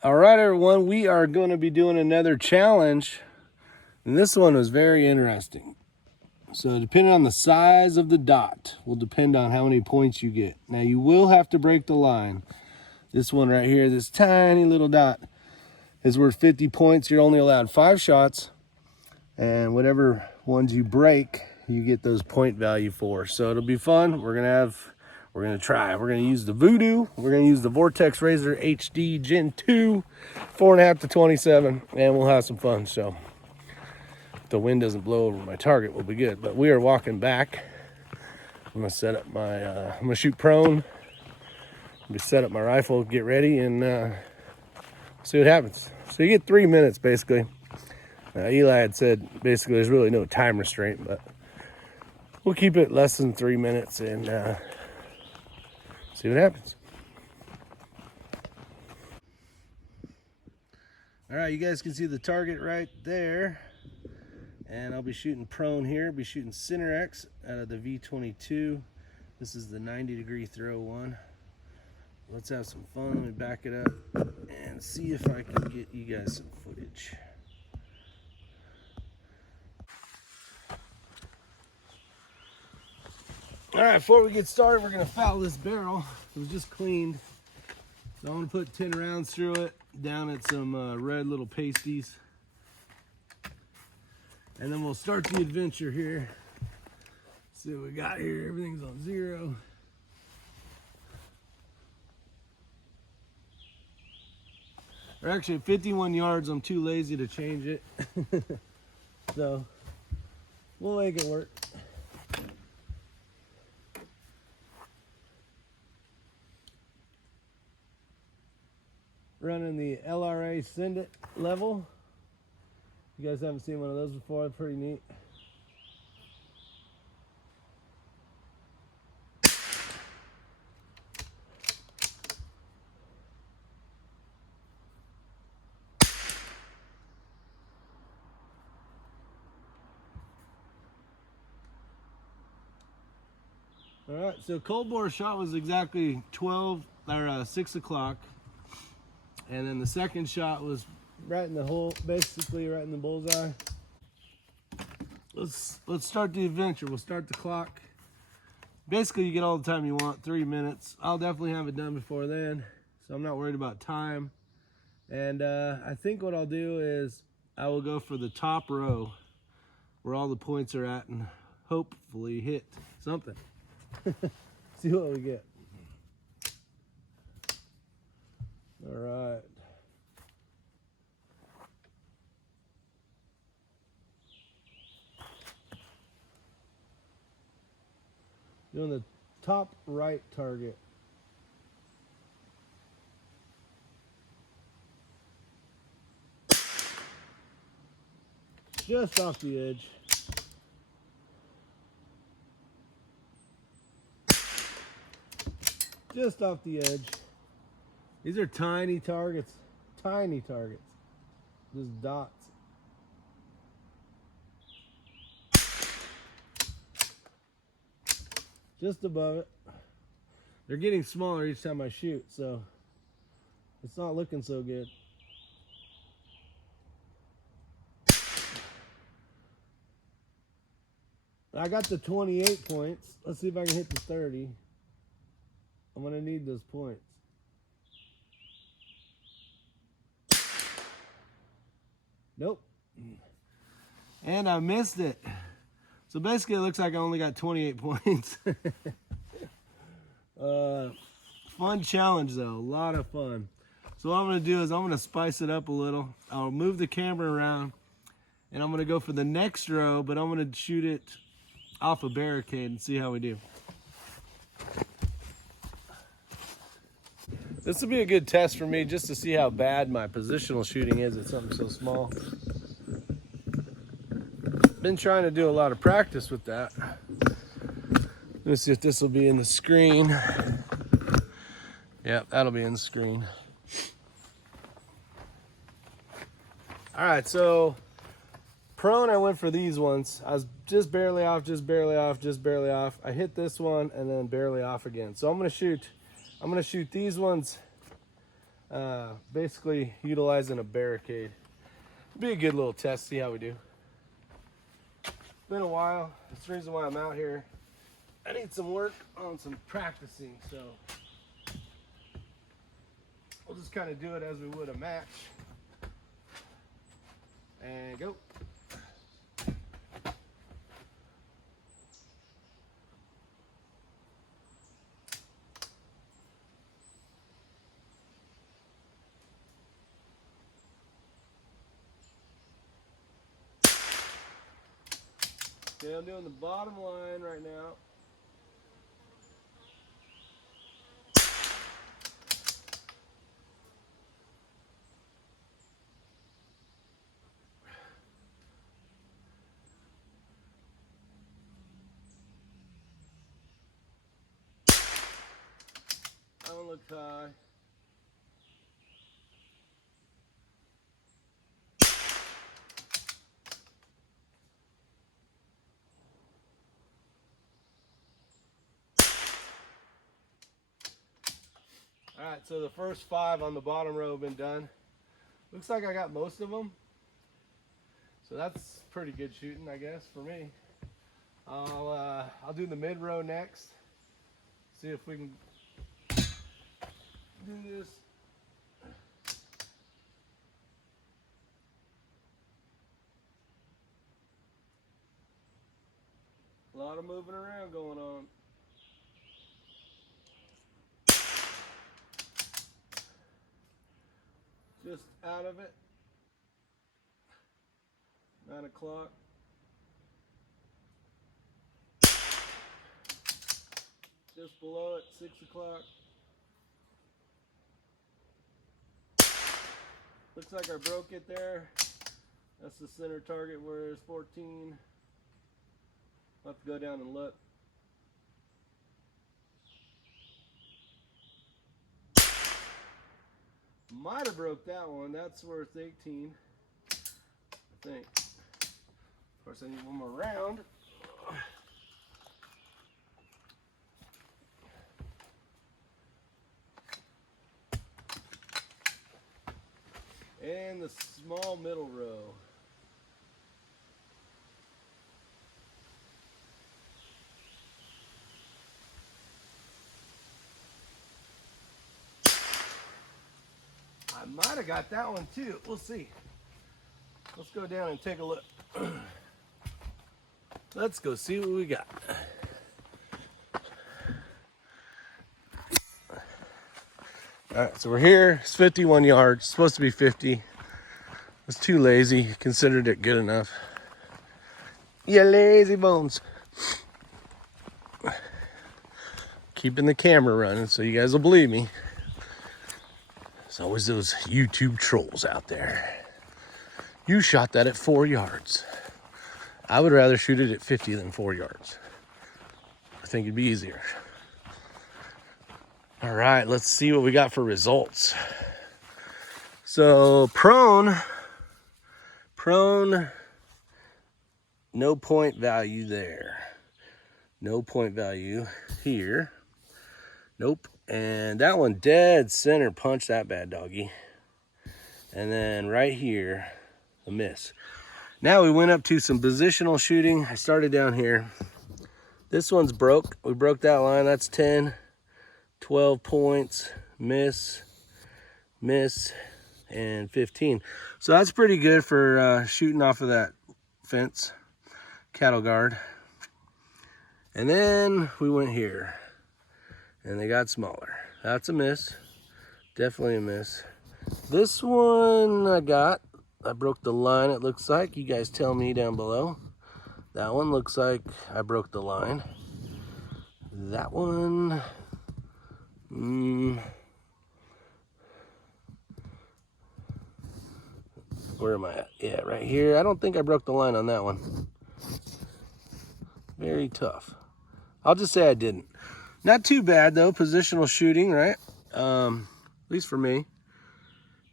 All right, everyone, we are going to be doing another challenge, and this one was very interesting. So depending on the size of the dot will depend on how many points you get. Now you will have to break the line. This one right here, this tiny little dot, is worth 50 points. You're only allowed 5 shots, and whatever ones you break, you get those point value for. So it'll be fun. We're gonna try. We're gonna use the Voodoo. We're gonna use the Vortex Razor HD Gen 2, 4.5 to 27, and we'll have some fun. So if the wind doesn't blow over my target, we'll be good. But we are walking back. I'm gonna set up my. I'm gonna shoot prone. Set up my rifle, get ready, and see what happens. So you get 3 minutes basically. Eli had said basically there's really no time restraint, but we'll keep it less than 3 minutes and see what happens. All right, you guys can see the target right there, and I'll be shooting prone here. I'll be shooting Center X out of the V22. This is the 90-degree throw one. Let's have some fun. Let me back it up and see if I can get you guys some footage. All right, before we get started, we're gonna foul this barrel. It was just cleaned. So I'm gonna put 10 rounds through it, down at some red little pasties. And then we'll start the adventure here. See what we got here. Everything's on 0. We're actually at 51 yards. I'm too lazy to change it. So we'll make it work. Running the LRA Send It level. You guys haven't seen one of those before, pretty neat. All right, so cold bore shot was exactly 6 o'clock. And then the second shot was right in the hole, basically right in the bullseye. Let's start the adventure. We'll start the clock. Basically, you get all the time you want, 3 minutes. I'll definitely have it done before then, so I'm not worried about time. And I think what I'll do is I will go for the top row where all the points are at and hopefully hit something. See what we get. All right. Doing the top right target. Just off the edge. Just off the edge. These are tiny targets. Tiny targets. Just dots. Just above it. They're getting smaller each time I shoot, so it's not looking so good. I got the 28 points. Let's see if I can hit the 30. I'm gonna need those points. Nope. And I missed it. So basically it looks like I only got 28 points. Fun challenge though, a lot of fun. So what I'm gonna do is I'm gonna spice it up a little. I'll move the camera around and I'm gonna go for the next row, but I'm gonna shoot it off a barricade and see how we do. This will be a good test for me just to see how bad my positional shooting is at something so small. Been trying to do a lot of practice with that. Let's see if this will be in the screen. Yep, that'll be in the screen. All right, so prone, I went for these ones. I was just barely off, just barely off, just barely off. I hit this one and then barely off again. So I'm gonna shoot these ones Basically utilizing a barricade. Be a good little test, see how we do. Been a while. That's the reason why I'm out here. I need some work on some practicing, so we'll just kind of do it as we would a match. And go. Okay, I'm doing the bottom line right now. I don't look high. All right, so the first 5 on the bottom row have been done. Looks like I got most of them. So that's pretty good shooting, I guess, for me. I'll do the mid row next. See if we can do this. A lot of moving around going on. Just out of it. 9 o'clock. Just below it, 6 o'clock. Looks like I broke it there. That's the center target where it's 14. I'll have to go down and look. Might have broke that one. That's worth 18, I think. Of course, I need one more round. And the small middle row. I might have got that one too. We'll see. Let's go down and take a look. Let's go see what we got. All right, so we're here. It's 51 yards. It's supposed to be 50. I was too lazy. Considered it good enough. You lazy bones. Keeping the camera running so you guys will believe me. There's always those YouTube trolls out there. You shot that at 4 yards. I would rather shoot it at 50 than 4 yards. I think it'd be easier. All right, let's see what we got for results. So prone, no point value there. No point value here. Nope. And that one dead center punched that bad doggy. And then right here, a miss. Now we went up to some positional shooting. I started down here. This one's broke. We broke that line. That's 10, 12 points, miss, miss, and 15. So that's pretty good for shooting off of that fence, cattle guard. And then we went here and they got smaller. That's a miss, definitely a miss. This one I broke the line, it looks like. You guys tell me down below. That one looks like I broke the line. That one, where am I at? Yeah, right here. I don't think I broke the line on that one. Very tough. I'll just say I didn't. Not too bad though, positional shooting, right? At least for me.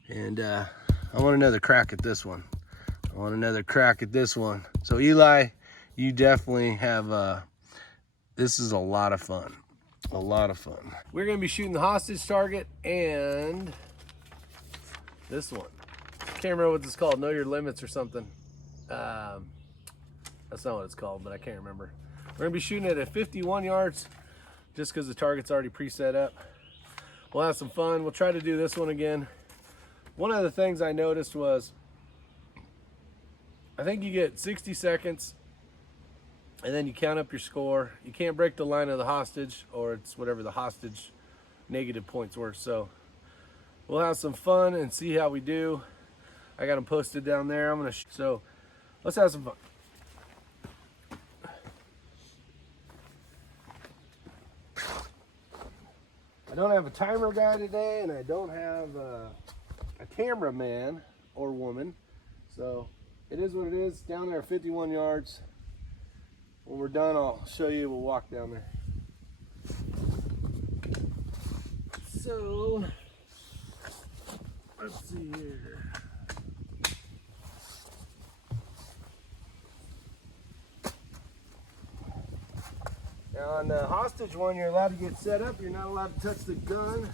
And I want another crack at this one. So Eli, you definitely have, this is a lot of fun. We're gonna be shooting the hostage target, and This one. I can't remember what this is called. Know Your Limits or something. That's not what it's called, but I can't remember. We're going to be shooting it at 51 yards just because the target's already preset up. We'll have some fun. We'll try to do this one again. One of the things I noticed was I think you get 60 seconds and then you count up your score. You can't break the line of the hostage, or it's whatever the hostage negative points were. So we'll have some fun and see how we do. I got them posted down there. So let's have some fun. I don't have a timer guy today, and I don't have a cameraman or woman. So it is what it is. Down there, 51 yards. When we're done, I'll show you. We'll walk down there. So let's see here. Now on the hostage one, you're allowed to get set up. You're not allowed to touch the gun.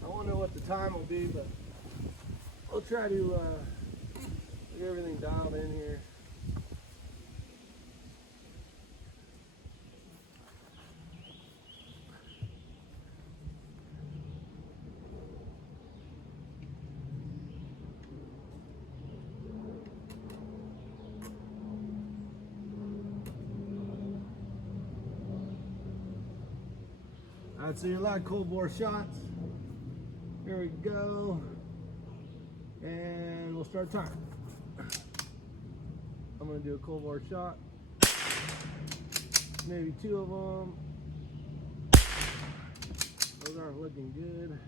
I don't know what the time will be, but we'll try to get everything dialed in here. All right, so you're allowed cold bore shots. Here we go. And we'll start timing. I'm gonna do a cold bore shot. Maybe 2 of them. Those aren't looking good.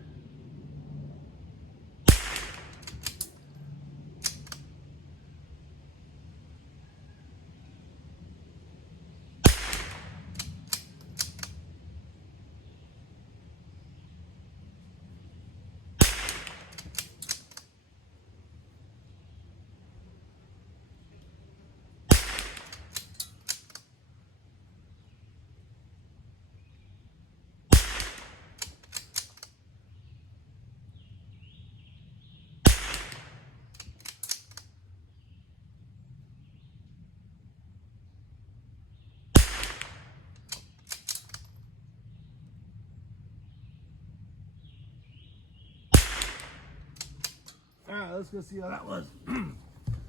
All right, let's go see how that was.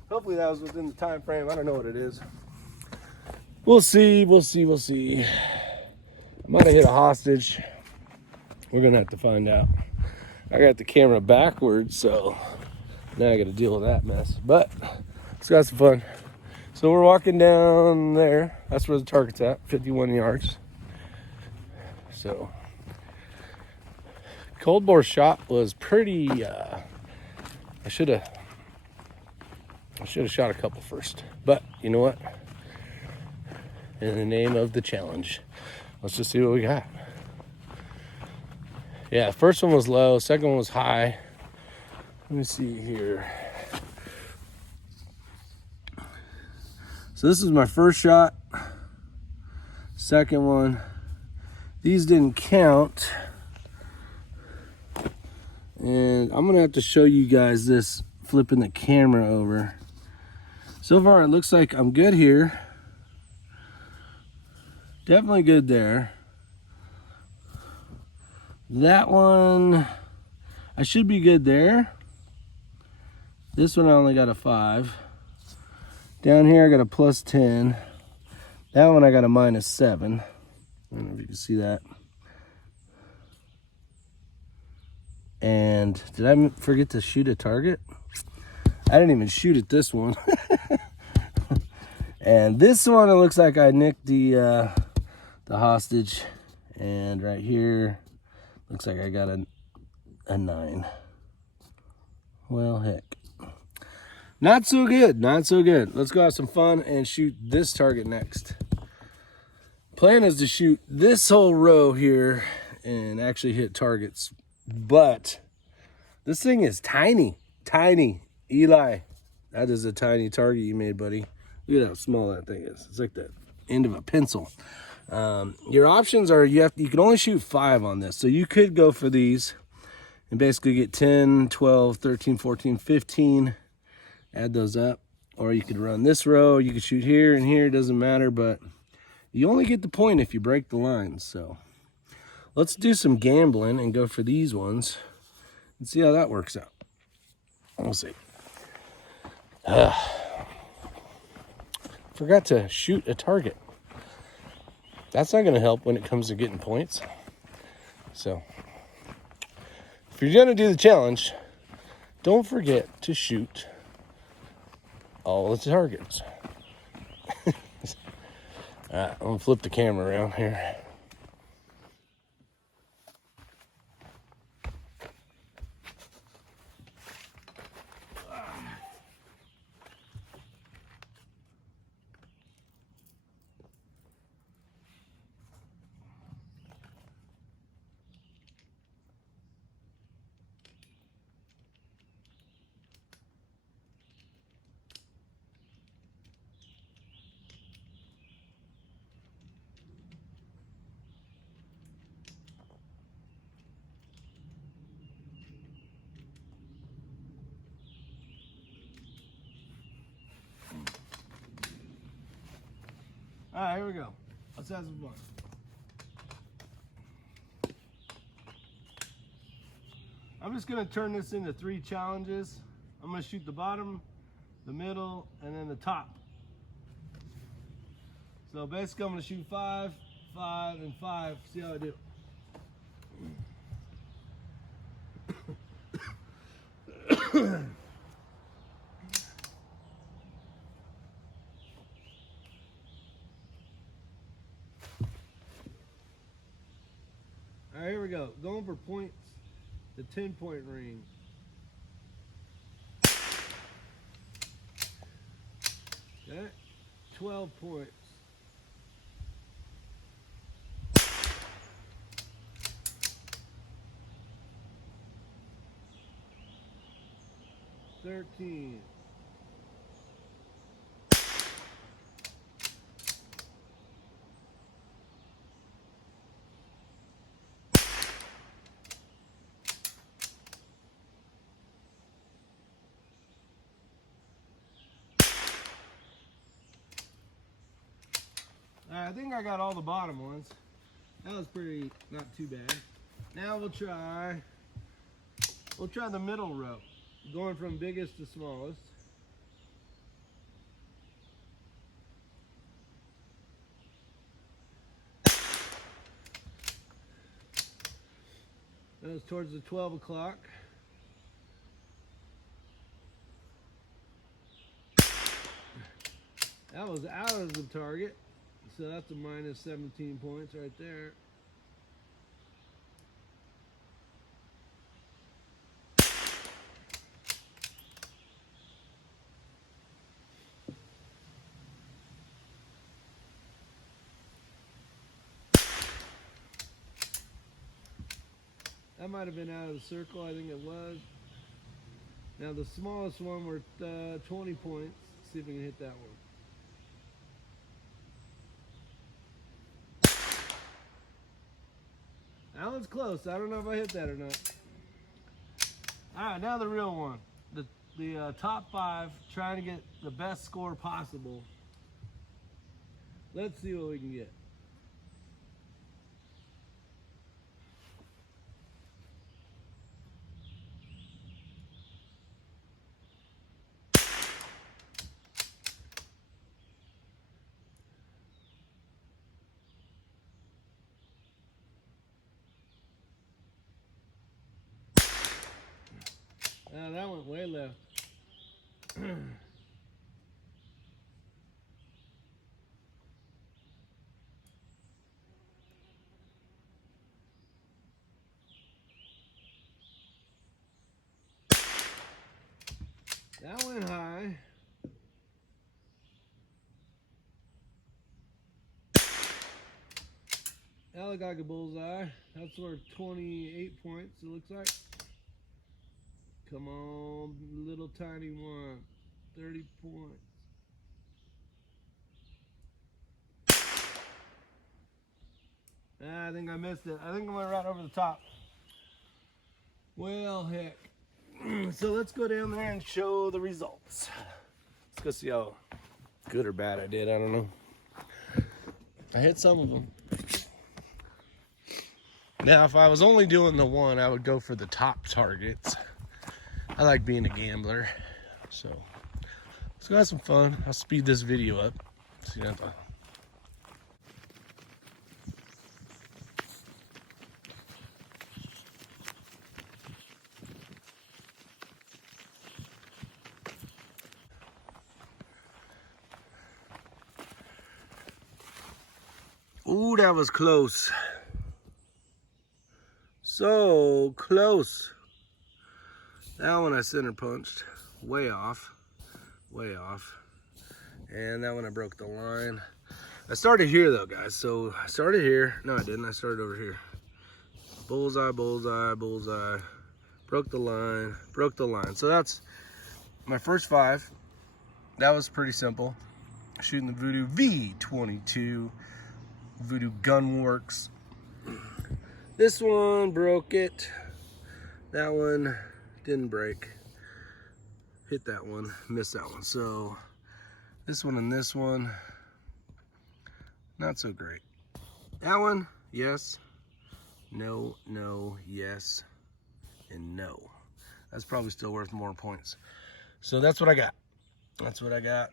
Hopefully that was within the time frame. I don't know what it is. We'll see. I might have hit a hostage. We're gonna have to find out. I got the camera backwards, so now I got to deal with that mess. But let's got some fun. So we're walking down there. That's where the target's at, 51 yards. So cold bore shot was pretty. I should have shot a couple first, but you know what? In the name of the challenge, let's just see what we got. Yeah, first one was low, second one was high. Let me see here. So this is my first shot. Second one. These didn't count. And I'm gonna have to show you guys this flipping the camera over. So far it looks like I'm good here. Definitely good there. That one, I should be good there. This one I only got a 5. Down here I got a +10. That one I got a -7. I don't know if you can see that. And did I forget to shoot a target? I didn't even shoot at this one. And this one, it looks like I nicked the hostage. And right here, looks like I got a 9. Well, heck. Not so good, not so good. Let's go have some fun and shoot this target next. Plan is to shoot this whole row here and actually hit targets. But this thing is tiny, tiny. Eli, that is a tiny target you made, buddy. Look at how small that thing is. It's like the end of a pencil. Your options are you can only shoot 5 on this. So you could go for these and basically get 10, 12, 13, 14, 15. Add those up. Or you could run this row, you could shoot here and here, doesn't matter, but you only get the point if you break the lines. So let's do some gambling and go for these ones and see how that works out. We'll see. Forgot to shoot a target. That's not going to help when it comes to getting points. So if you're going to do the challenge, don't forget to shoot all the targets. All right, I'm going to flip the camera around here. All right, here we go. Let's have some fun. I'm just going to turn this into 3 challenges. I'm going to shoot the bottom, the middle, and then the top. So basically I'm going to shoot 5, 5, and 5. See how I do. All right, here we go. Going for points, the 10-point range. Okay, 12 points. $13. I think I got all the bottom ones. That was pretty, not too bad. Now we'll try the middle row, going from biggest to smallest. That was towards the 12 o'clock. That was out of the target. So that's a minus 17 points right there. That might have been out of the circle, I think it was. Now the smallest one were 20 points. Let's see if we can hit that one. That one's close. I don't know if I hit that or not. All right, now the real one. The top 5, trying to get the best score possible. Let's see what we can get. That went way left. That went high. That looked like a bullseye. That's worth 28 points, it looks like. Come on, little tiny one. 30 points. I think I missed it. I think I went right over the top. Well, heck. So let's go down there and show the results. Let's go see how good or bad I did. I don't know. I hit some of them. Now, if I was only doing the one, I would go for the top targets. I like being a gambler. So let's go have some fun. I'll speed this video up. See that. Ooh, that was close. So close. That one I center punched. Way off. Way off. And that one I broke the line. I started here though, guys. So I started here. No, I didn't. I started over here. Bullseye, bullseye, bullseye. Broke the line. Broke the line. So that's my first 5. That was pretty simple. Shooting the Voodoo V22. Voodoo Gunworks. This one broke it. That one didn't break. Hit that one, missed that one. So this one and this one, not so great. That one, yes, no, no, yes, and no. That's probably still worth more points. So that's what I got. That's what I got.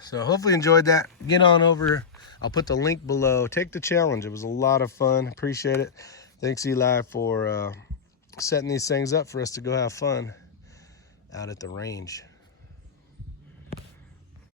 So hopefully you enjoyed that. Get on over. I'll put the link below. Take the challenge. It was a lot of fun. Appreciate it. Thanks, Eli, for setting these things up for us to go have fun out at the range.